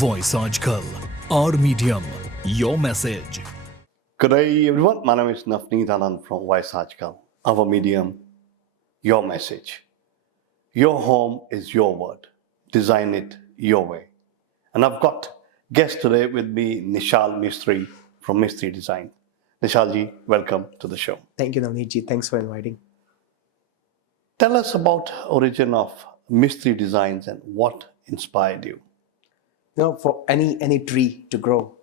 Voice आजकल our medium, your message. Good day, everyone. My name is Navneet Anand from Voice Article. Our medium, your message. Your home is your word. Design it your way. And I've got guest today with me, Nishal Mistry from Mistry Design. Nishalji, welcome to the show. Thank you, Navneet ji. Thanks for inviting. Tell us about origin of Mistry Designs and what inspired you. You know, for any tree to grow,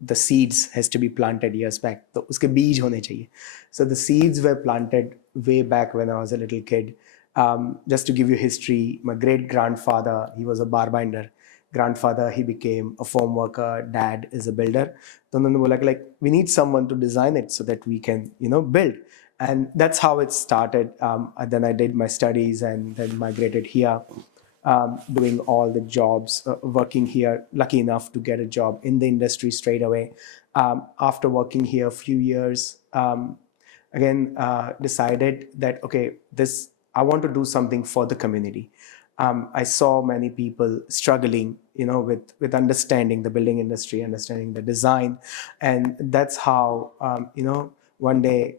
the seeds has to be planted years back. तो उसके बीज होने चाहिए. So the seeds were planted way back when I was a little kid. Just to give you history, my great grandfather, he was a bar binder. Grandfather, he became a foam worker. Dad is a builder. तो उन्होंने बोला कि like we need someone to design it so that we can build. And that's how it started. And then I did my studies and then migrated here. Doing all the jobs, working here, lucky enough to get a job in the industry straight away. After working here a few years, again, decided that, okay, I want to do something for the community. I saw many people struggling, with understanding the building industry, understanding the design. And that's how, one day,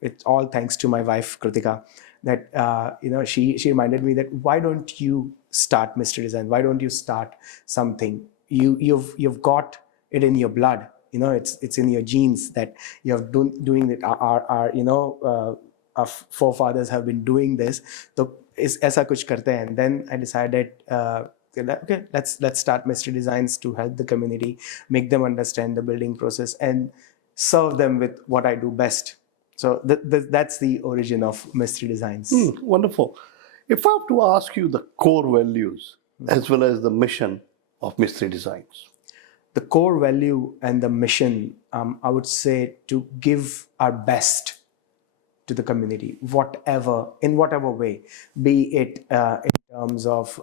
it's all thanks to my wife, Kritika, that she reminded me that why don't you start Mr. Design? Why don't you start something? You've got it in your blood. It's in your genes that you have doing it. Our forefathers have been doing this. So is aisa kuch karte hain. And then I decided, okay, let's start Mr. Designs to help the community, make them understand the building process, and serve them with what I do best. So that's the origin of Mystery Designs. Wonderful. If I have to ask you the core values as well as the mission of Mystery Designs. The core value and the mission, I would say, to give our best to the community, in whatever way, be it in terms of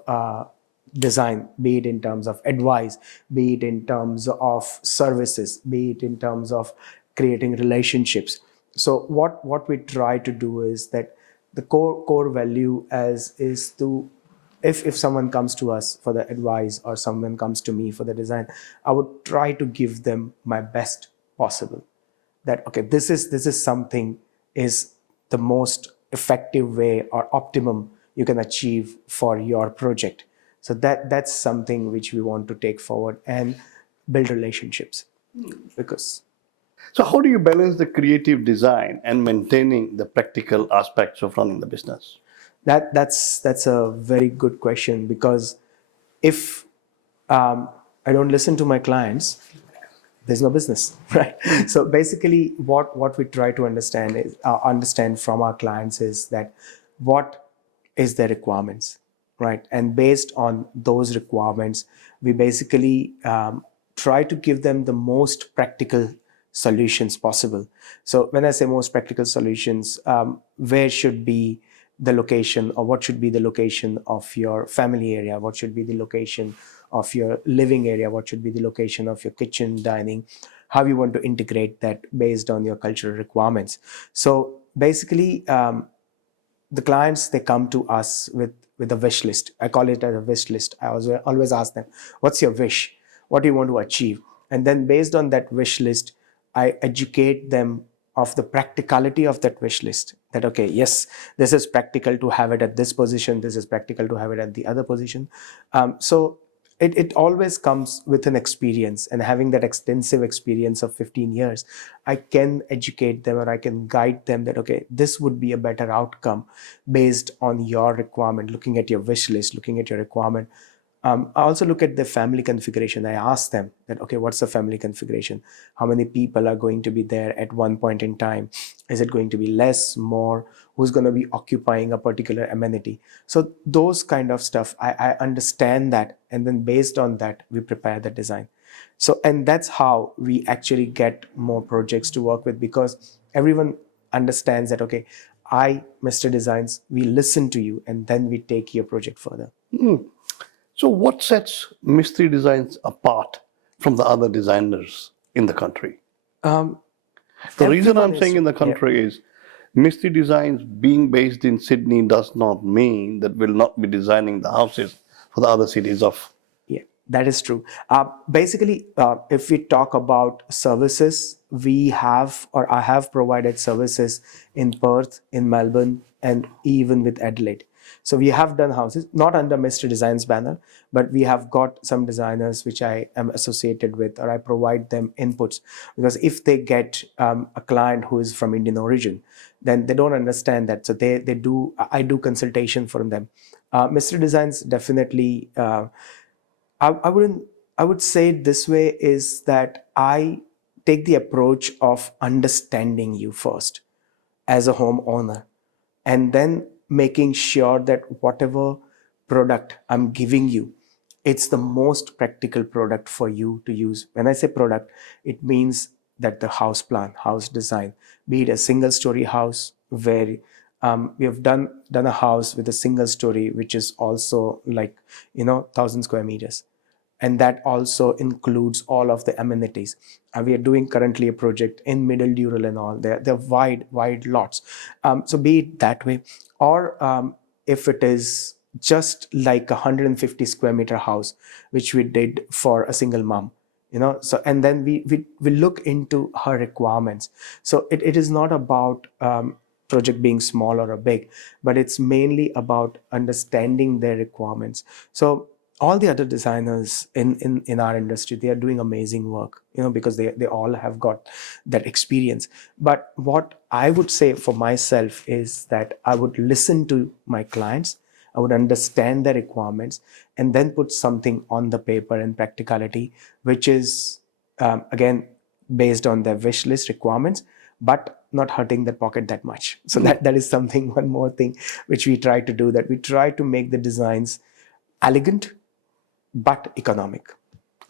design, be it in terms of advice, be it in terms of services, be it in terms of creating relationships. So what we try to do is that the core value is to, if someone comes to us for the advice or someone comes to me for the design, I would try to give them my best possible. That, okay, this is something is the most effective way or optimum you can achieve for your project. So that's something which we want to take forward and build relationships. So how do you balance the creative design and maintaining the practical aspects of running the business? That's a very good question, because if I don't listen to my clients, there's no business, right? So basically what we try to understand from our clients is that what is their requirements, right? And based on those requirements, we basically try to give them the most practical solutions possible. So when I say most practical solutions, where should be the location, or what should be the location of your family area? What should be the location of your living area? What should be the location of your kitchen, dining? How you want to integrate that based on your cultural requirements. So basically, the clients, they come to us with a wish list. I call it as a wish list. I always ask them, what's your wish? What do you want to achieve? And then based on that wish list, I educate them of the practicality of that wish list. That, okay, yes, this is practical to have it at this position. This is practical to have it at the other position. So it always comes with an experience, and having that extensive experience of 15 years, I can educate them, or I can guide them that, okay, this would be a better outcome based on your requirement, looking at your wish list, looking at your requirement. I also look at the family configuration. I ask them that, okay, what's the family configuration? How many people are going to be there at one point in time? Is it going to be less, more? Who's going to be occupying a particular amenity? So those kind of stuff, I understand that. And then based on that, we prepare the design. So, and that's how we actually get more projects to work with, because everyone understands that, okay, Mr. Designs, we listen to you, and then we take your project further. So what sets Mystery Designs apart from the other designers in the country? The reason I'm saying in the country is Mystery Designs being based in Sydney does not mean that we'll not be designing the houses for the other cities of That is true. Basically, if we talk about services, we have or I have provided services in Perth, in Melbourne, and even with Adelaide. So we have done houses, not under Mr. Designs banner, but we have got some designers which I am associated with, or I provide them inputs. Because if they get a client who is from Indian origin, then they don't understand that. So I do consultation for them. Mr. Designs definitely. I wouldn't. I would say it this way is that I take the approach of understanding you first as a homeowner, and then making sure that whatever product I'm giving you, it's the most practical product for you to use. When I say product, it means that the house plan, house design, be it a single story house where we have done a house with a single story, which is also like 1,000 square meters, and that also includes all of the amenities. We are doing currently a project in Middle Dural and all. They're wide lots. So be it that way, or if it is just like a 150 square meter house, which we did for a single mom, so and then we look into her requirements. So it is not about project being small or a big, but it's mainly about understanding their requirements. So all the other designers in our industry, they are doing amazing work, because they all have got that experience. But what I would say for myself is that I would listen to my clients, I would understand their requirements, and then put something on the paper in practicality, which is again based on their wish list requirements, but not hurting their pocket that much. So that is something, one more thing which we try to do, that we try to make the designs elegant but economic.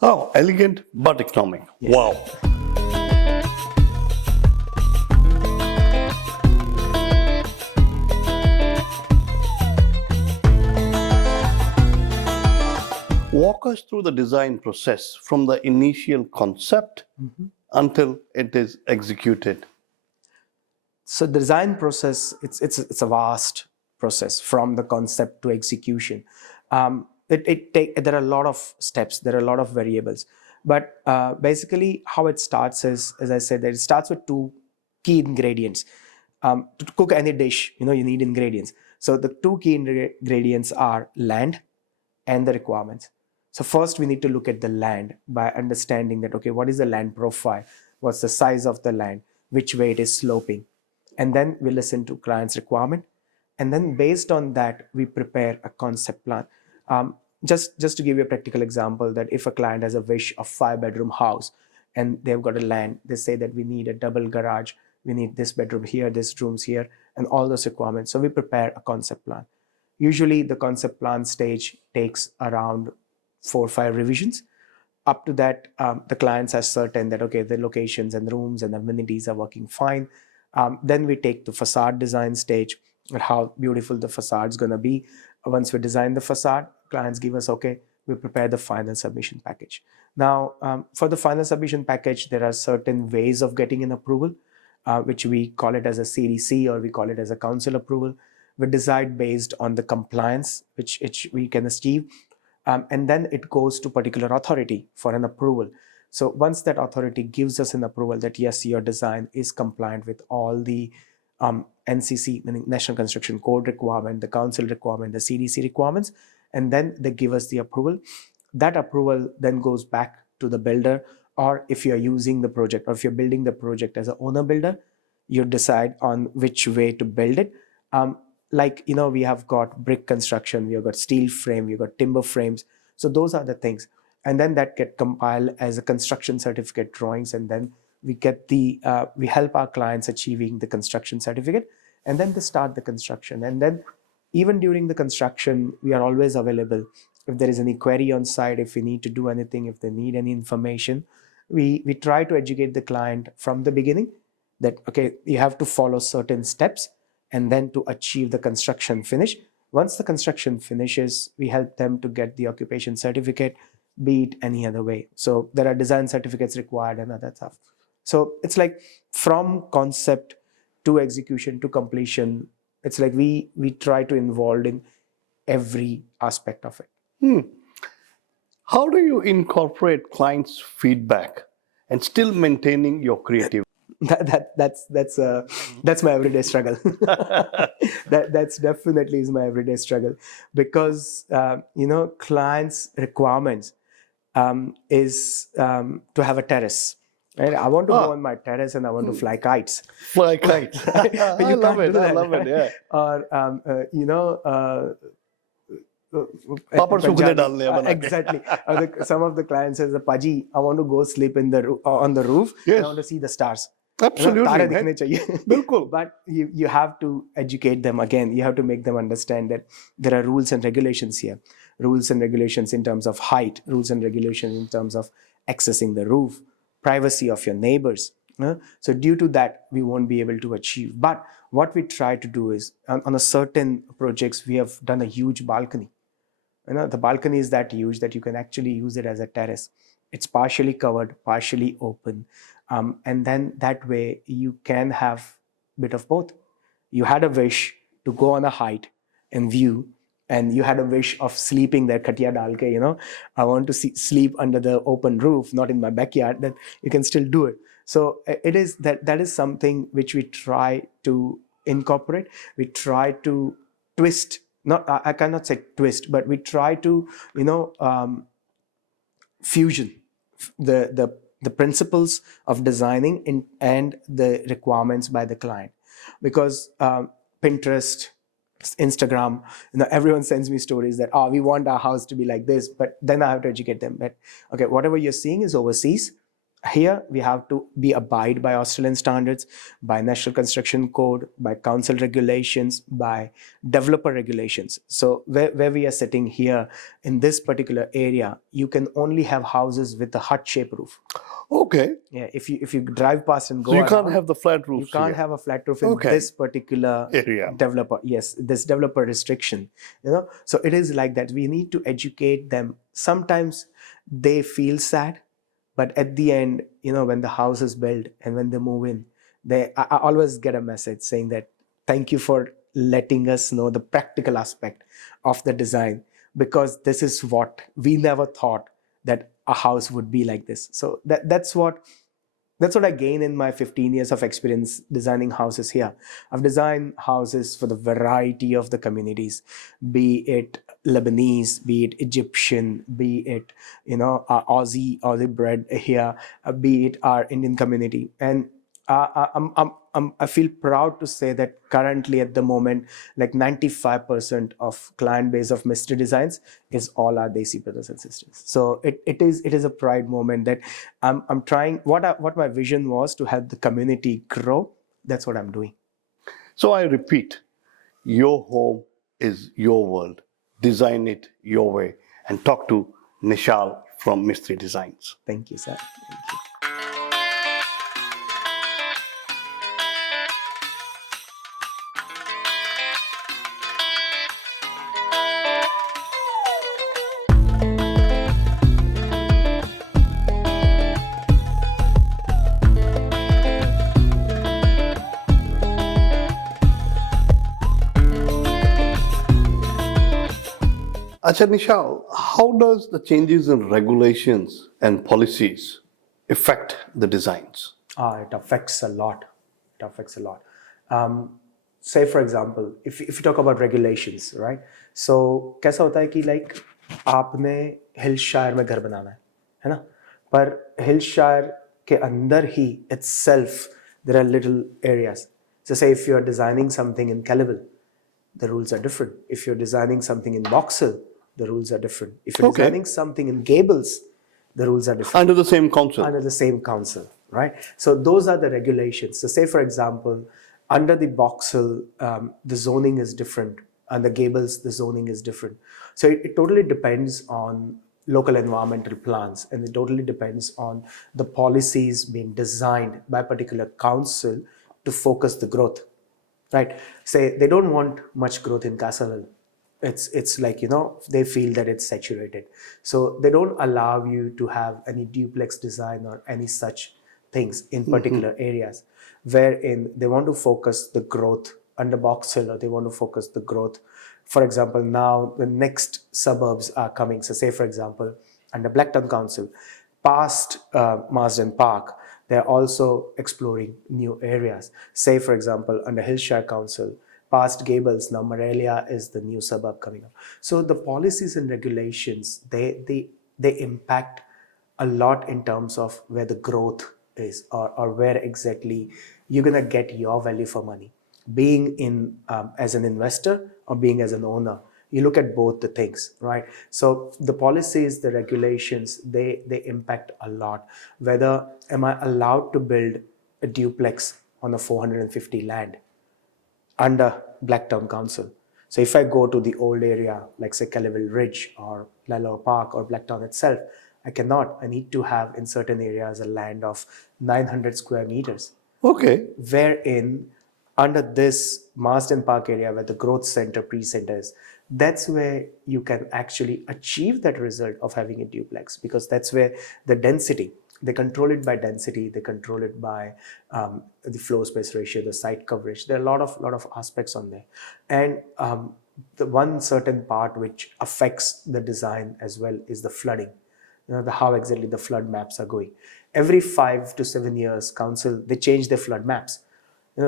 Oh, elegant but economic. Yes. Wow. Walk us through the design process from the initial concept until it is executed. So the design process, it's a vast process from the concept to execution. There are a lot of steps, there are a lot of variables, but basically how it starts is, as I said, that it starts with two key ingredients. To cook any dish, you need ingredients. So the two key ingredients are land and the requirements. So first we need to look at the land by understanding that, okay, what is the land profile? What's the size of the land? Which way it is sloping? And then we listen to client's requirement. And then based on that, we prepare a concept plan. Just to give you a practical example, that if a client has a wish of 5-bedroom house and they've got a land, they say that we need a double garage, we need this bedroom here, this rooms here, and all those requirements. So we prepare a concept plan. Usually the concept plan stage takes around 4 or 5 revisions. Up to that, the clients are certain that, okay, the locations and rooms and amenities are working fine. Then we take the facade design stage, and how beautiful the facade is going to be. Once we design the facade, clients give us, okay, we prepare the final submission package. Now, for the final submission package, there are certain ways of getting an approval, which we call it as a CDC, or we call it as a council approval. We decide based on the compliance which we can achieve. And then it goes to particular authority for an approval. So once that authority gives us an approval that yes, your design is compliant with all the NCC, meaning National Construction Code requirement, the council requirement, the CDC requirements, and then they give us the approval. That approval then goes back to the builder, or if you're using the project, or if you're building the project as an owner builder, you decide on which way to build it. We have got brick construction, we have got steel frame, we've got timber frames. So those are the things. And then that get compiled as a construction certificate drawings. And then we get we help our clients achieving the construction certificate. And then they start the construction. And then even during the construction, we are always available. If there is any query on site, if we need to do anything, if they need any information, we try to educate the client from the beginning that, okay, you have to follow certain steps, and then to achieve the construction finish. Once the construction finishes, we help them to get the occupation certificate, be it any other way. So there are design certificates required and other stuff. So it's like from concept to execution to completion, it's like we try to involve in every aspect of it. How do you incorporate clients' feedback and still maintaining your creativity? That's my everyday struggle. That's definitely is my everyday struggle, because clients' requirements is to have a terrace. Right? I want to go on my terrace and I want to fly kites. Fly kites. But I you love can't it. do I that, love it. right? Yeah. Or Papad सूखने Punjabi, डालने हैं बना के. exactly. Some of the clients says, "Paji, I want to go sleep in on the roof. And Yes. I want to see the stars. Absolutely. तारे man. दिखने चाहिए." बिल्कुल. But you have to educate them again. You have to make them understand that there are rules and regulations here. Rules and regulations in terms of height. Rules and regulations in terms of accessing the roof. Privacy of your neighbors. So due to that, we won't be able to achieve. But what we try to do is, on a certain projects, we have done a huge balcony. The balcony is that huge that you can actually use it as a terrace. It's partially covered, partially open, and then that way you can have a bit of both. You had a wish to go on a height and view, and you had a wish of sleeping there, khatiya dal ke, I want to sleep under the open roof, not in my backyard. Then you can still do it. So it is that is something which we try to incorporate. We try to twist. Not I cannot say twist, but we try to fusion the principles of designing and the requirements by the client, because Pinterest, Instagram, everyone sends me stories that we want our house to be like this, but then I have to educate them that okay, whatever you're seeing is overseas. Here we have to be abide by Australian standards, by National Construction Code, by council regulations, by developer regulations. So where we are sitting here in this particular area, you can only have houses with a hut-shaped roof. Okay. Yeah, if you drive past and go, So you around, can't have the flat roofs. you can't here. have a flat roof in Okay. this particular Area. developer. Yes, this developer restriction. So it is like that. We need to educate them. Sometimes they feel sad, but at the end, when the house is built and when they move in, I always get a message saying that thank you for letting us know the practical aspect of the design, because this is what we never thought that a house would be like this. So that's what I gain in my 15 years of experience designing houses here. I've designed houses for the variety of the communities, be it Lebanese, be it Egyptian, be it Aussie bred here, be it our Indian community. And I feel proud to say that currently at the moment, like 95% of client base of Mistry Designs is all our Desi brothers and sisters. So it is a pride moment that I'm trying. What my vision was to help the community grow. That's what I'm doing. So I repeat, your home is your world. Design it your way. And talk to Nishal from Mistry Designs. Thank you, sir. Thank you. Acha Nishal, how does the changes in regulations and policies affect the designs? It affects a lot. It affects a lot. Say for example, if you talk about regulations, right? So कैसा होता है कि like आपने हिलशायर में घर बनाना है ना? पर हिलशायर के अंदर ही itself there are little areas. So say if you are designing something in Caliban, the rules are different. If you're designing something in Boxhill, the rules are different. If you're designing something in Gables, the rules are different. Under the same council. Under the same council, right? So those are the regulations. So say, for example, under the Boxhill, the zoning is different. Under Gables, the zoning is different. So it totally depends on local environmental plans, and it totally depends on the policies being designed by a particular council to focus the growth, right? Say they don't want much growth in Castleville. It's like, they feel that it's saturated. So they don't allow you to have any duplex design or any such things in particular areas, wherein they want to focus the growth under Boxhill, or they want to focus the growth. For example, now the next suburbs are coming. So say, for example, under Blacktown Council, past Marsden Park, they're also exploring new areas. Say, for example, under Hillshire Council, past Gables, now Morelia is the new suburb coming up. So the policies and regulations, they impact a lot in terms of where the growth is, or where exactly you're going to get your value for money. Being in as an investor or being as an owner, you look at both the things, right? So the policies, the regulations, they impact a lot. Whether am I allowed to build a duplex on a 450 land under Blacktown Council? So if I go to the old area, like say Kellyville Ridge or Lalor Park or Blacktown itself, I cannot. I need to have in certain areas a land of 900 square meters. Okay. Wherein under this Marsden Park area where the growth center precinct is, that's where you can actually achieve that result of having a duplex, because that's where the density, they control it by density, they control it by the floor space ratio, the site coverage. There are a lot of aspects on there. And the one certain part which affects the design as well is the flooding. How exactly the flood maps are going. Every 5 to 7 years, council, they change their flood maps.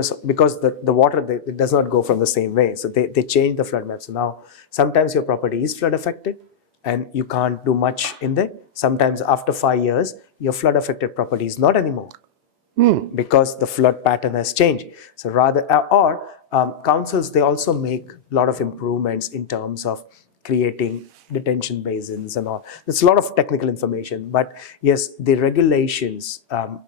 So because the water, it does not go from the same way. So they change the flood maps. So now sometimes your property is flood affected and you can't do much in there. Sometimes after 5 years, your flood affected property is not anymore. Because the flood pattern has changed. So councils, they also make a lot of improvements in terms of creating detention basins and all. There's a lot of technical information, but yes, the regulations,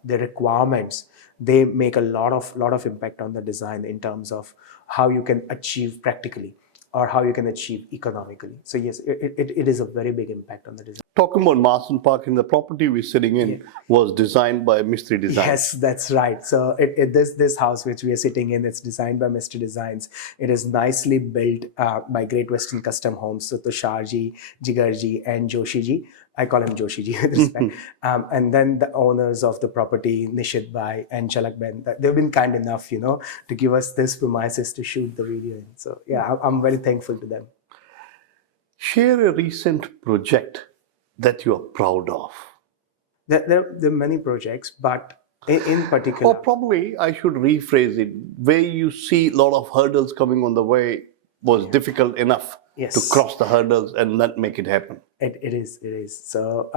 the requirements, they make a lot of impact on the design in terms of how you can achieve practically or how you can achieve economically. So yes, it is a very big impact on the design. Talking about Marsden Park, and the property we're sitting in was designed by Mistry Design. Yes, that's right. So this house which we are sitting in, it's designed by Mr. Designs. It is nicely built by Great Western Custom Homes. So Tusharji, Jigarji, and Joshiji. I call him Joshiji with respect. And then the owners of the property, Nishit Bhai and Chalak Ben, they've been kind enough, to give us this premises to shoot the video in. So yeah, I'm very thankful to them. Share a recent project that you are proud of. There are many projects, but in particular... Or probably I should rephrase it, where you see a lot of hurdles coming on the way was difficult enough to cross the hurdles and not make it happen. It is. So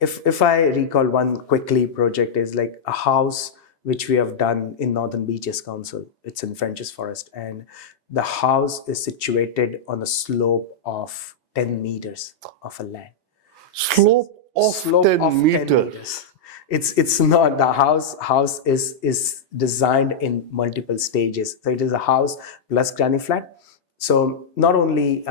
if I recall one quickly project is like a house which we have done in Northern Beaches Council. It's in French's Forest, and the house is situated on a slope of 10 meters of a land. Slope of 10 meters. It's not, the house is designed in multiple stages. So it is a house plus granny flat. So not only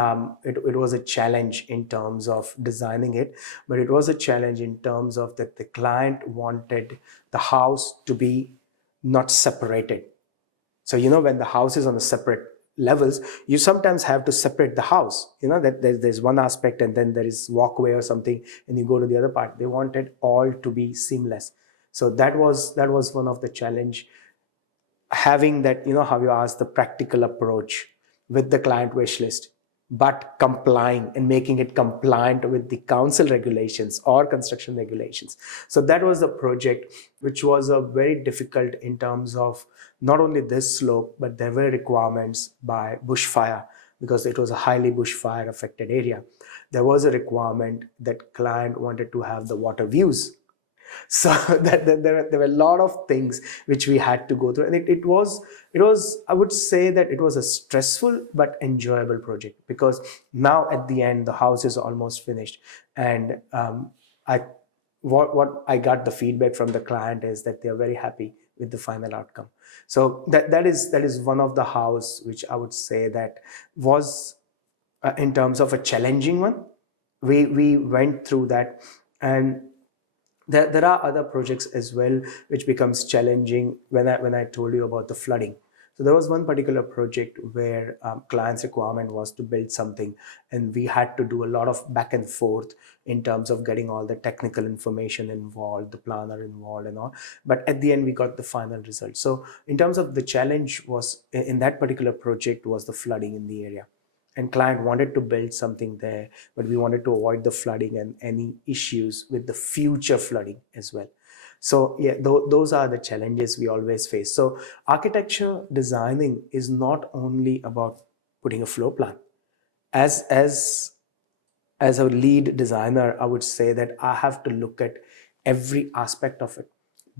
it was a challenge in terms of designing it, but it was a challenge in terms of that the client wanted the house to be not separated. So when the house is on a separate levels, you sometimes have to separate the house. That there's one aspect and then there is walkway or something, and you go to the other part. They wanted all to be seamless. So that was one of the challenge. Having that, how you ask the practical approach with the client wish list, but complying and making it compliant with the council regulations or construction regulations. So that was the project, which was a very difficult in terms of not only this slope, but there were requirements by bushfire, because it was a highly bushfire affected area. There was a requirement that client wanted to have the water views. So that there were a lot of things which we had to go through, and it was I would say that it was a stressful but enjoyable project, because now at the end the house is almost finished, and what I got the feedback from the client is that they are very happy with the final outcome. So that is one of the house which I would say that was in terms of a challenging one. We went through that, and there are other projects as well which becomes challenging when I told you about the flooding. So there was one particular project where client's requirement was to build something, and we had to do a lot of back and forth in terms of getting all the technical information involved, the planner involved and all. But at the end, we got the final result. So in terms of the challenge was in that particular project was the flooding in the area. and client wanted to build something there, but we wanted to avoid the flooding and any issues with the future flooding as well. So yeah, those are the challenges we always face. So architecture designing is not only about putting a floor plan. As a lead designer, I would say that I have to look at every aspect of it,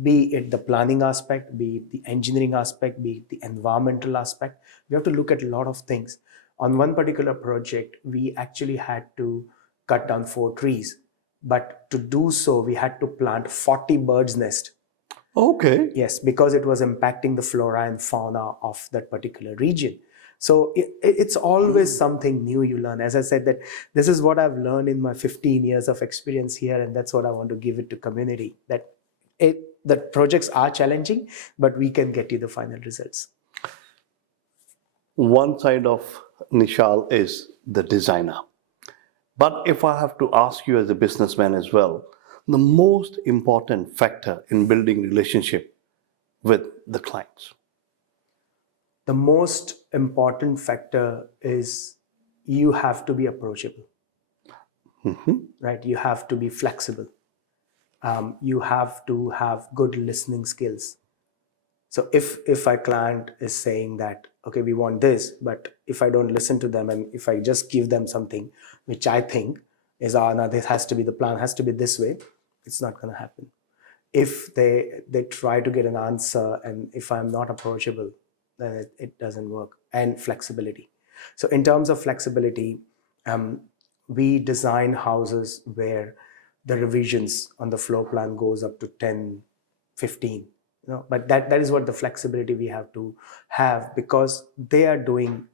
be it the planning aspect, be it the engineering aspect, be it the environmental aspect. We have to look at a lot of things. On one particular project, we actually had to cut down 4 trees, but to do so, we had to plant 40 birds' nest. Okay. Yes, because it was impacting the flora and fauna of that particular region. So it's always something new you learn. As I said, that this is what I've learned in my 15 years of experience here, and that's what I want to give it to community. That projects are challenging, but we can get you the final results. One side of Nishal is the designer. But if I have to ask you as a businessman as well, the most important factor in building relationship with the clients. The most important factor is you have to be approachable, right? You have to be flexible. You have to have good listening skills. So if a client is saying that, okay, we want this, but if I don't listen to them and if I just give them something which I think is, now this has to be, the plan has to be this way, it's not going to happen. If they try to get an answer and if I'm not approachable, then it doesn't work. And flexibility. So in terms of flexibility, we design houses where the revisions on the floor plan goes up to 10, 15. But that is what the flexibility we have to have, because they are doing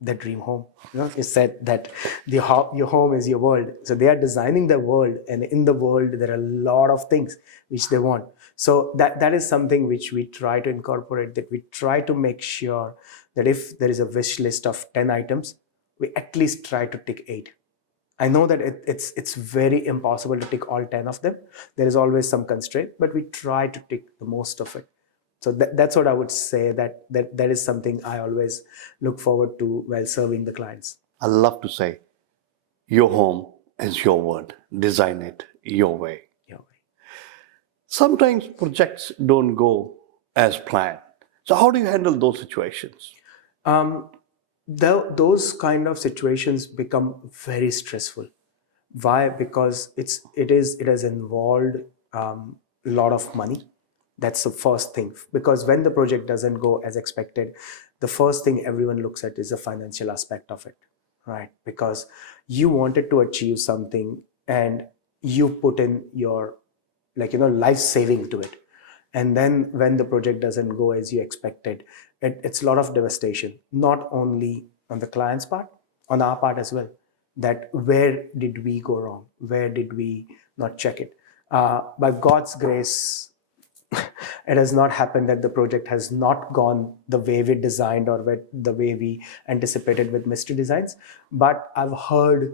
the dream home. It's said that your home is your world. So they are designing the world, and in the world there are a lot of things which they want. So that is something which we try to incorporate, that we try to make sure that if there is a wish list of 10 items, we at least try to tick 8. I know that it's very impossible to tick all 10 of them. There is always some constraint, but we try to tick the most of it. So that's what I would say, that is something I always look forward to while serving the clients. I love to say, your home is your word. Design it your way. Your way. Sometimes projects don't go as planned. So how do you handle those situations? Those kind of situations become very stressful. Why? Because it has involved a lot of money. That's the first thing. Because when the project doesn't go as expected, the first thing everyone looks at is the financial aspect of it, right? Because you wanted to achieve something and you put in your life saving to it. And then when the project doesn't go as you expected, it's a lot of devastation, not only on the client's part, on our part as well. That where did we go wrong? Where did we not check it? By God's grace, it has not happened that the project has not gone the way we designed or the way we anticipated with Mistry Designs. But I've heard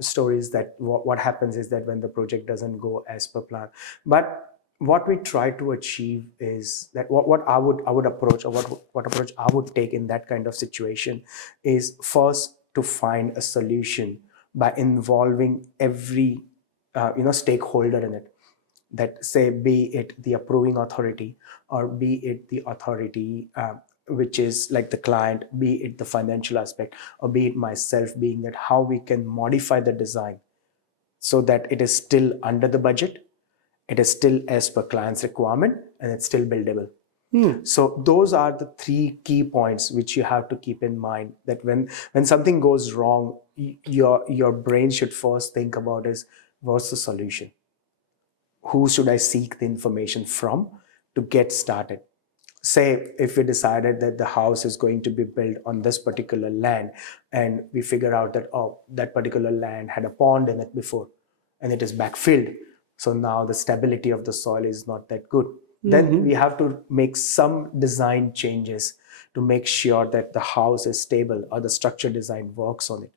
stories that what happens is that when the project doesn't go as per plan. But what we try to achieve is that what I would approach, or what approach I would take in that kind of situation is first to find a solution by involving every stakeholder in it. That, say, be it the approving authority, or be it the authority which is like the client, be it the financial aspect, or be it myself, being that how we can modify the design so that it is still under the budget, it is still as per client's requirement, and it's still buildable. So those are the 3 key points which you have to keep in mind, that when something goes wrong, your brain should first think about is, what's the solution? Who should I seek the information from to get started? Say, if we decided that the house is going to be built on this particular land, and we figure out that, that particular land had a pond in it before, and it is backfilled. So now the stability of the soil is not that good. Then we have to make some design changes to make sure that the house is stable, or the structure design works on it.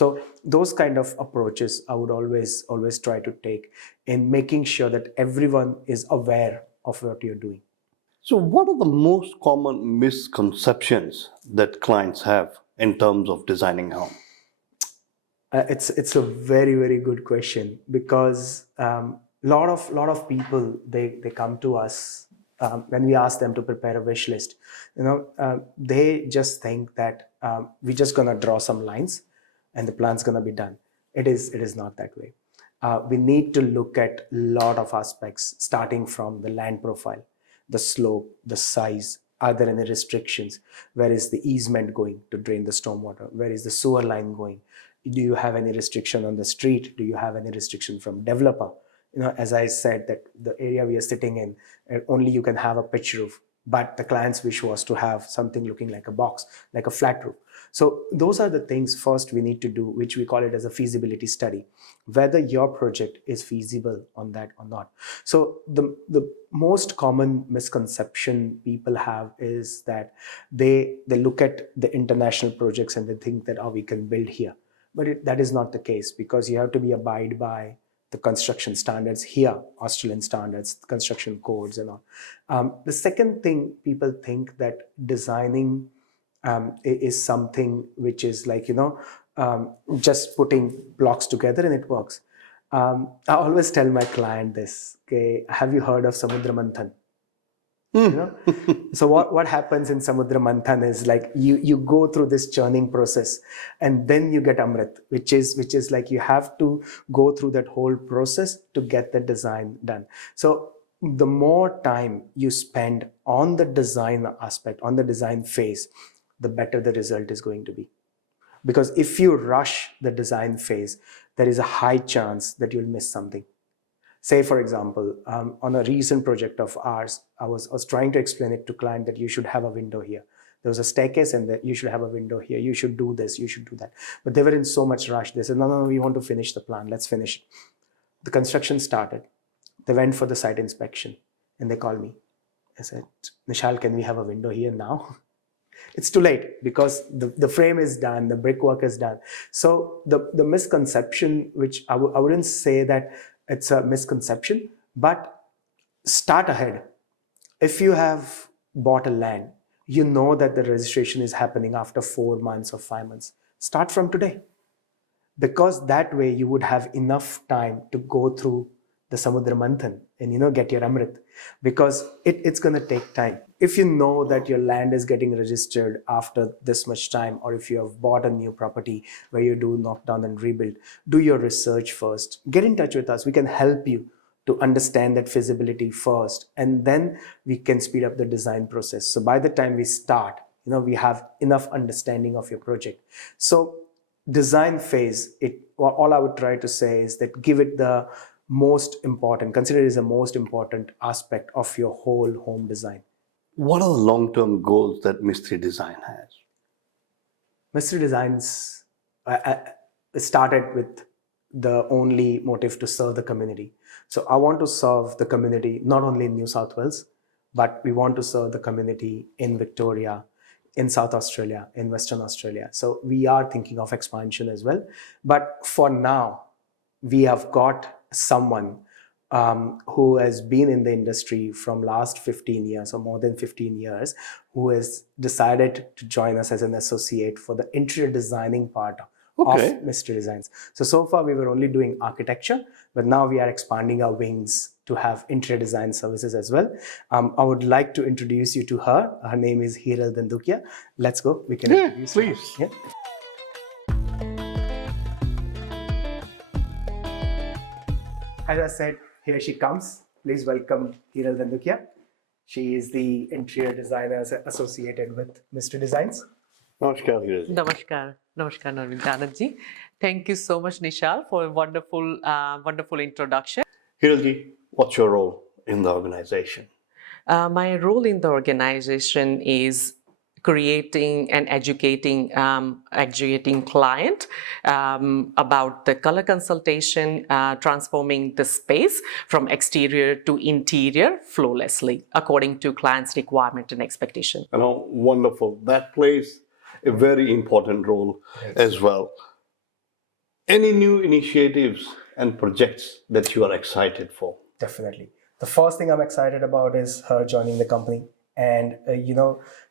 So those kind of approaches I would always try to take in making sure that everyone is aware of what you're doing. So what are the most common misconceptions that clients have in terms of designing home? It's a very, very good question, because lot of people, they come to us when we ask them to prepare a wish list. They just think that we're just gonna draw some lines and the plan's gonna be done. It is not that way. We need to look at a lot of aspects, starting from the land profile, the slope, the size. Are there any restrictions? Where is the easement going to drain the stormwater? Where is the sewer line going? Do you have any restriction on the street? Do you have any restriction from developer? As I said, that the area we are sitting in, only you can have a pitch roof, but the client's wish was to have something looking like a box, like a flat roof. So those are the things first we need to do, which we call it as a feasibility study, whether your project is feasible on that or not. So the most common misconception people have is that they look at the international projects and they think that, oh, we can build here. But that is not the case, because you have to be abide by the construction standards here, Australian standards, construction codes and all. The second thing, people think that designing is something which is like, just putting blocks together and it works. I always tell my client this, okay, have you heard of Samudra Manthan? So what happens in Samudra Manthan is like you go through this churning process and then you get Amrit, which is like you have to go through that whole process to get the design done. So the more time you spend on the design aspect, on the design phase, the better the result is going to be. Because if you rush the design phase, there is a high chance that you'll miss something. Say, for example, on a recent project of ours, I was trying to explain it to client that you should have a window here. There was a staircase and that you should have a window here. You should do this, you should do that. But they were in so much rush. They said, no, we want to finish the plan. Let's finish it. The construction started. They went for the site inspection and they called me. I said, Nishal, can we have a window here now? It's too late, because the frame is done, the brickwork is done. So the misconception, which I wouldn't say that it's a misconception, but start ahead. If you have bought a land, you know that the registration is happening after 4 months or 5 months. Start from today, because that way you would have enough time to go through the Samudra Manthan and get your Amrit, because it's going to take time. If you know that your land is getting registered after this much time, or if you have bought a new property where you do knock down and rebuild, do your research first. Get in touch with us. We can help you to understand that feasibility first, and then we can speed up the design process. So by the time we start, we have enough understanding of your project. So design phase, all I would try to say is that give it the most important, consider it as the most important aspect of your whole home design. What are the long-term goals that Mistry Design has? Mistry Designs started with the only motive to serve the community. So I want to serve the community not only in New South Wales, but we want to serve the community in Victoria, in South Australia, in Western Australia. So we are thinking of expansion as well. But for now, we have got someone who has been in the industry from last 15 years or more than 15 years, who has decided to join us as an associate for the interior designing part of Mistry Designs. So far we were only doing architecture, but now we are expanding our wings to have interior design services as well. I would like to introduce you to her. Her name is Hiral Dandukia. Let's go. We can introduce please. her. Yeah. As I said, here she comes. Please welcome Hiral Dandukia. She is the interior designer associated with Mistry Designs. Namaskar, Hiral. Namaskar. Namaskar, Navneet Anand ji. Thank you so much, Nishal, for a wonderful introduction. Hiralji, what's your role in the organization? My role in the organization is creating and educating client about the color consultation, transforming the space from exterior to interior flawlessly according to client's requirement and expectation. Wonderful. That plays a very important role as well. Any new initiatives and projects that you are excited for? Definitely. The first thing I'm excited about is her joining the company and,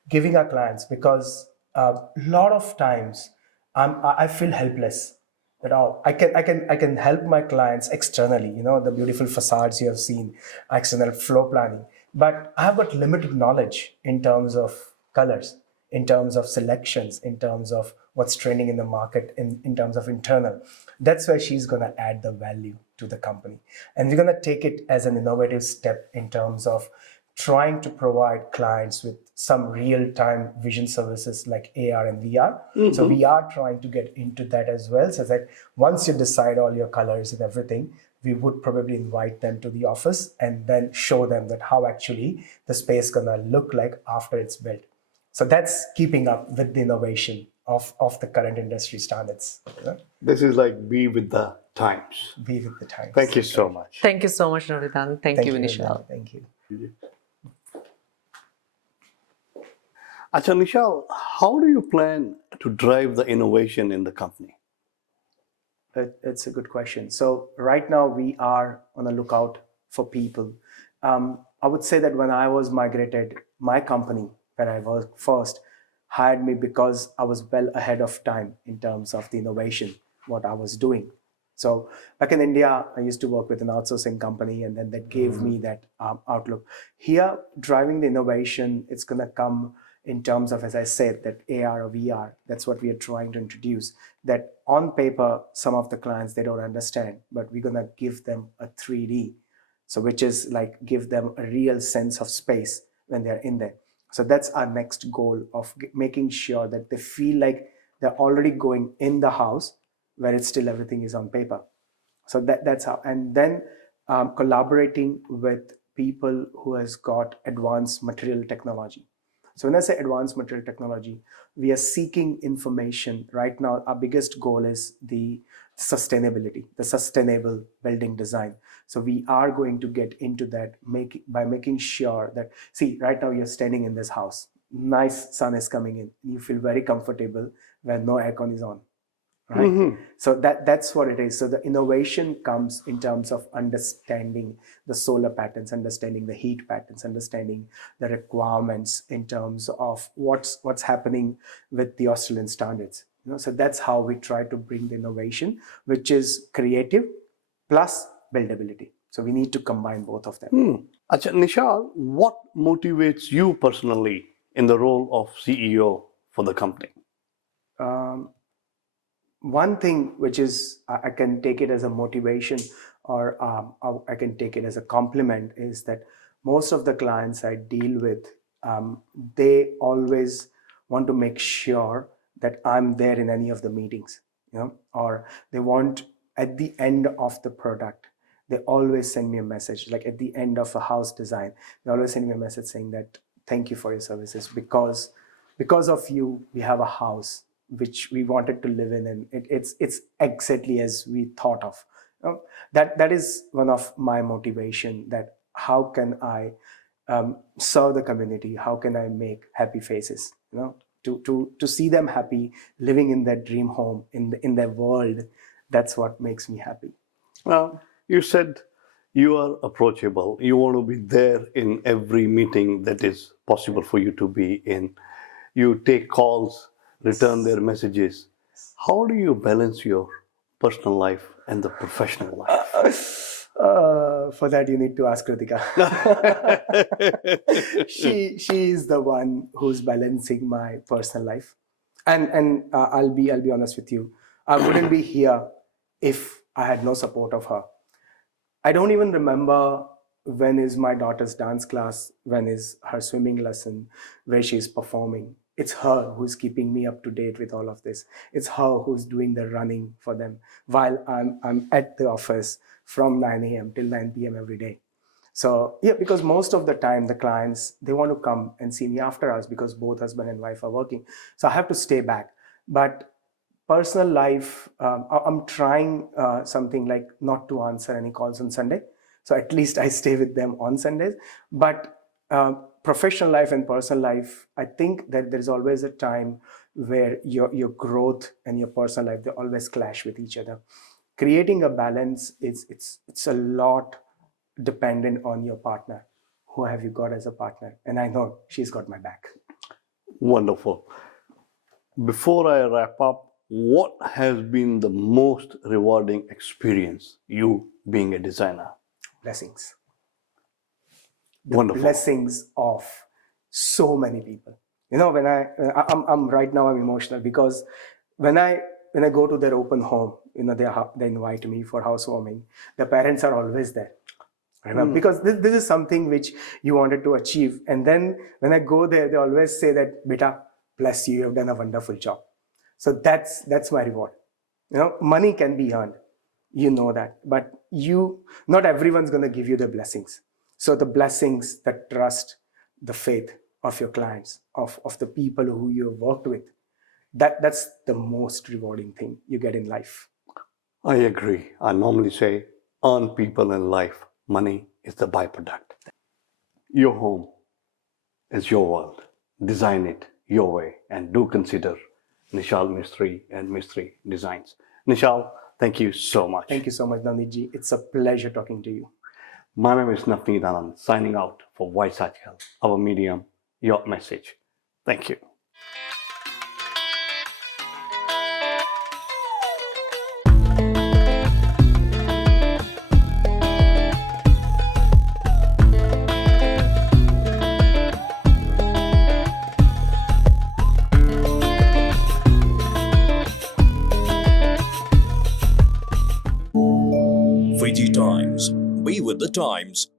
giving our clients, because a lot of times I feel helpless. That oh, I can help my clients externally, the beautiful facades you have seen, external floor planning, but I have got limited knowledge in terms of colors, in terms of selections, in terms of what's trending in the market, in terms of internal. That's where she's going to add the value to the company. And we're going to take it as an innovative step in terms of trying to provide clients with some real-time vision services like AR and VR. So we are trying to get into that as well, so that once you decide all your colors and everything, we would probably invite them to the office and then show them that how actually the space gonna look like after it's built. So that's keeping up with the innovation of the current industry standards. This is like be with the times. Be with the times. Thank you so much. Thank you so much, Navneet Anand. Thank you, Nishal. Navneet. Thank you. Acha, Nishal, how do you plan to drive the innovation in the company? It's a good question. So right now we are on a lookout for people. I would say that when I was migrated, my company, where I worked first, hired me because I was well ahead of time in terms of the innovation, what I was doing. So back in India, I used to work with an outsourcing company, and then that gave me that outlook. Here, driving the innovation, it's going to come in terms of, as I said, that AR or VR. That's what we are trying to introduce. That on paper, some of the clients, they don't understand, but we're going to give them a 3D. So which is like give them a real sense of space when they're in there. So that's our next goal of making sure that they feel like they're already going in the house where it's still everything is on paper. So that's how. And then collaborating with people who has got advanced material technology. So when I say advanced material technology, we are seeking information. Right now, our biggest goal is the sustainability, the sustainable building design. So we are going to get into that by making sure that, see, right now you're standing in this house, nice sun is coming in, you feel very comfortable when no aircon is on. Right. So that's what it is. So the innovation comes in terms of understanding the solar patterns, understanding the heat patterns, understanding the requirements in terms of what's happening with the Australian standards. So that's how we try to bring the innovation, which is creative plus buildability. So we need to combine both of them. Acha, Nishal, what motivates you personally in the role of CEO for the company? One thing which is I can take it as a motivation, or I can take it as a compliment, is that most of the clients I deal with, they always want to make sure that I'm there in any of the meetings, or they want at the end of the product, they always send me a message, like at the end of a house design, they always send me a message saying that thank you for your services, because of you we have a house which we wanted to live in, and it's exactly as we thought of. That is one of my motivation, that how can I serve the community, how can I make happy faces, to see them happy, living in their dream home, in their world. That's what makes me happy. Well, you said you are approachable. You want to be there in every meeting that is possible for you to be in. You take calls, return their messages. How do you balance your personal life and the professional life? For that, you need to ask Kritika. She is the one who's balancing my personal life, and I'll be honest with you. I wouldn't be here if I had no support of her. I don't even remember when is my daughter's dance class, when is her swimming lesson, where she's performing. It's her who's keeping me up to date with all of this. It's her who's doing the running for them while I'm at the office from 9 a.m. till 9 p.m. every day. So yeah, because most of the time the clients, they want to come and see me after hours because both husband and wife are working. So I have to stay back. But personal life, I'm trying something like not to answer any calls on Sunday. So at least I stay with them on Sundays. But professional life and personal life, I think that there's always a time where your growth and your personal life, they always clash with each other. Creating a balance, it's a lot dependent on your partner. Who have you got as a partner? And I know she's got my back. Wonderful. before I wrap up, what has been the most rewarding experience you being a designer? Blessings. The Wonderful. blessings of so many people. You know, when I'm right now, I'm emotional because when I go to their open home, you know, they invite me for housewarming. The parents are always there. I know, because this is something which you wanted to achieve. And then when I go there, they always say that, "Beta, bless you, you've done a wonderful job." So that's my reward. You know, money can be earned, you know that, but not everyone's going to give you the blessings. So the blessings, the trust, the faith of your clients, of the people who you have worked with, that's the most rewarding thing you get in life. I agree. I normally say, earn people in life. Money is the byproduct. Your home is your world. Design it your way, and do consider Nishal Mistry and Mistry Designs. Nishal, thank you so much. Thank you so much, Navneet ji. It's a pleasure talking to you. My name is Navneet Anand, signing out for Voice Article, our medium, your message. Thank you. VG Times. Be with the times.